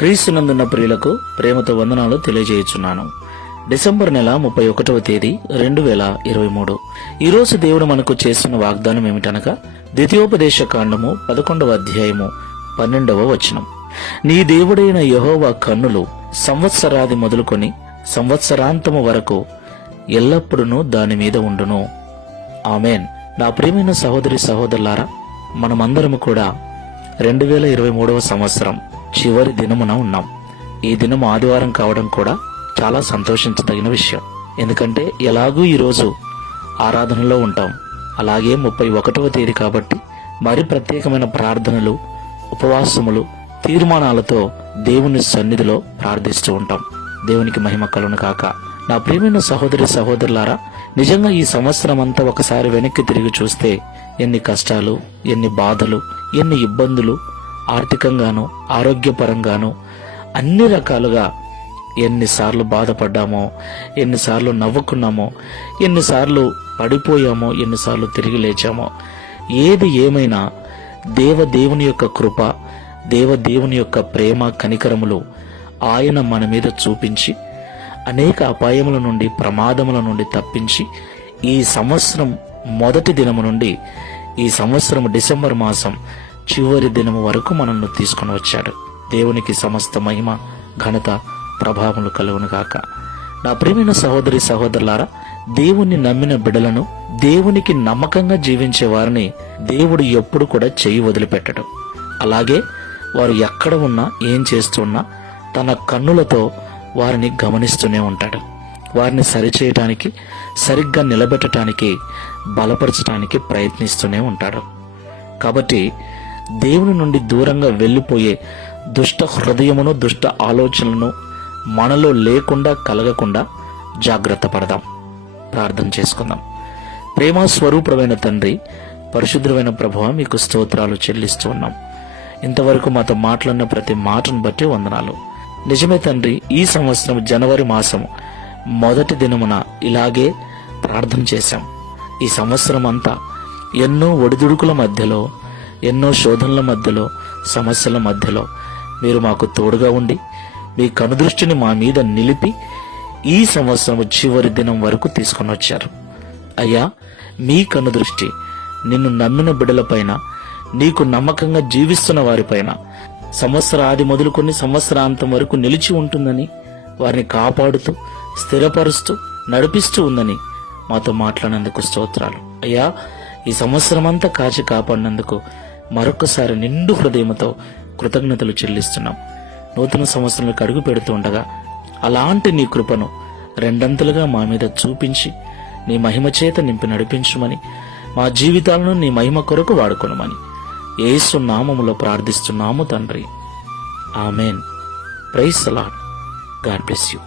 క్రీస్తునందున్న ప్రియులకు ప్రేమతో వందనాలు తెలియజేయుచున్నాను. డిసెంబర్ నెల 31వ తేదీ 2023. ఈరోజు దేవుడు మనకు చేస్తున్న వాగ్దానం ఏమిటనగా ద్వితీయోపదేశ కాండము 11వ అధ్యాయము 12వ వచనం. నీ దేవుడైన యెహోవా కన్నులు సంవత్సరాది మొదలుకొని సంవత్సరాంతము వరకు ఎల్లప్పుడూ దాని మీద ఉండును. ఆమెన్. నా ప్రియమైన సహోదరి సహోదరులారా, మనమందరము కూడా 2023వ సంవత్సరం చివరి దినమున ఉన్నాం. ఈ దినం ఆదివారం కావడం కూడా చాలా సంతోషించదగిన విషయం. ఎందుకంటే ఎలాగూ ఈరోజు ఆరాధనలో ఉంటాం. అలాగే 31వ తేదీ కాబట్టి మరి ప్రత్యేకమైన ప్రార్థనలు, ఉపవాసములు, తీర్మానాలతో దేవుని సన్నిధిలో ప్రార్థిస్తూ ఉంటాం. దేవునికి మహిమ కలుగును కాక. నా ప్రియమైన సహోదరి సహోదరులారా, నిజంగా ఈ సంవత్సరం అంతా ఒకసారి వెనక్కి తిరిగి చూస్తే ఎన్ని కష్టాలు, ఎన్ని బాధలు, ఎన్ని ఇబ్బందులు, ఆర్థికంగాను ఆరోగ్యపరంగాను అన్ని రకాలుగా ఎన్నిసార్లు బాధపడ్డామో, ఎన్నిసార్లు నవ్వుకున్నామో, ఎన్నిసార్లు పడిపోయామో, ఎన్నిసార్లు తిరిగి లేచామో. ఏది ఏమైనా దేవుని యొక్క కృప, దేవుని యొక్క ప్రేమ కనికరములు ఆయన మన మీద చూపించి అనేక అపాయముల నుండి, ప్రమాదముల నుండి తప్పించి ఈ సంవత్సరం మొదటి దినము నుండి ఈ సంవత్సరం డిసెంబర్ మాసం చివరి దినము వరకు మనల్ని తీసుకుని వచ్చాడు. దేవునికి సమస్త మహిమ, ఘనత, ప్రభావములు కలుగును గాక. నా ప్రియమైన సహోదరి సహోదరులారా, దేవుణ్ణి నమ్మిన బిడ్డలను, దేవునికి నమ్మకంగా జీవించే వారిని దేవుడు ఎప్పుడు కూడా చెయ్యి వదిలిపెట్టడు. అలాగే వారు ఎక్కడ ఉన్నా, ఏం చేస్తున్నా తన కన్నులతో వారిని గమనిస్తూనే ఉంటాడు. వారిని సరిచేయటానికి, సరిగ్గా నిలబెట్టడానికి, బలపరచడానికి ప్రయత్నిస్తూనే ఉంటాడు. కాబట్టి దేవుని నుండి దూరంగా వెళ్ళిపోయే దుష్ట హృదయమును, దుష్ట ఆలోచనలను మనలో లేకుండా, కలగకుండా జాగ్రత్త పడదాం. ప్రార్థన చేసుకుందాం. ప్రేమ స్వరూపమైన తండ్రి, పరిశుద్ధమైన ప్రభువా, మీకు స్తోత్రాలు చెల్లిస్తూ ఉన్నాం. ఇంతవరకు మాతో మాట్లాడిన ప్రతి మాటను బట్టి వందనాలు. నిజమే తండ్రి, ఈ సంవత్సరం జనవరి మాసం మొదటి దినమున ఇలాగే ప్రార్థన చేశాం. ఈ సంవత్సరం అంతా ఎన్నో ఒడిదుడుకుల మధ్యలో, ఎన్నో శోధనల మధ్యలో, సమస్యల మధ్యలో మీరు మాకు తోడుగా ఉండి మీ కనుదృష్టిని మా మీద నిలిపి ఈ సంవత్సరం చివరి దినం వరకు తీసుకొని వచ్చారు. అయ్యా, మీ కనుదృష్టి నిన్ను నమ్మిన బిడ్డలపైన, నీకు నమ్మకంగా జీవిస్తున్న వారిపైన సంవత్సరాది మొదలుకొని సంవత్సరాంతం వరకు నిలిచి ఉంటుందని, వారిని కాపాడుతూ, స్థిరపరుస్తూ, నడిపిస్తూ ఉందని మాతో మాట్లాడినందుకు స్తోత్రాలు. అయ్యా, ఈ సంవత్సరం అంతా కాచి కాపాడినందుకు మరొకసారి నిండు హృదయంతో కృతజ్ఞతలు చెల్లిస్తున్నాం. నూతన సంవత్సరంలోకి అడుగు పెడుతూ ఉండగా అలాంటి నీ కృపను రెండంతలుగా మా మీద చూపించి నీ మహిమ చేత నింపి నడిపించుమని, మా జీవితాలను నీ మహిమ కొరకు వాడుకొనమని యేసు నామములో ప్రార్థిస్తున్నాము తండ్రి. Amen. Praise the Lord. God bless you.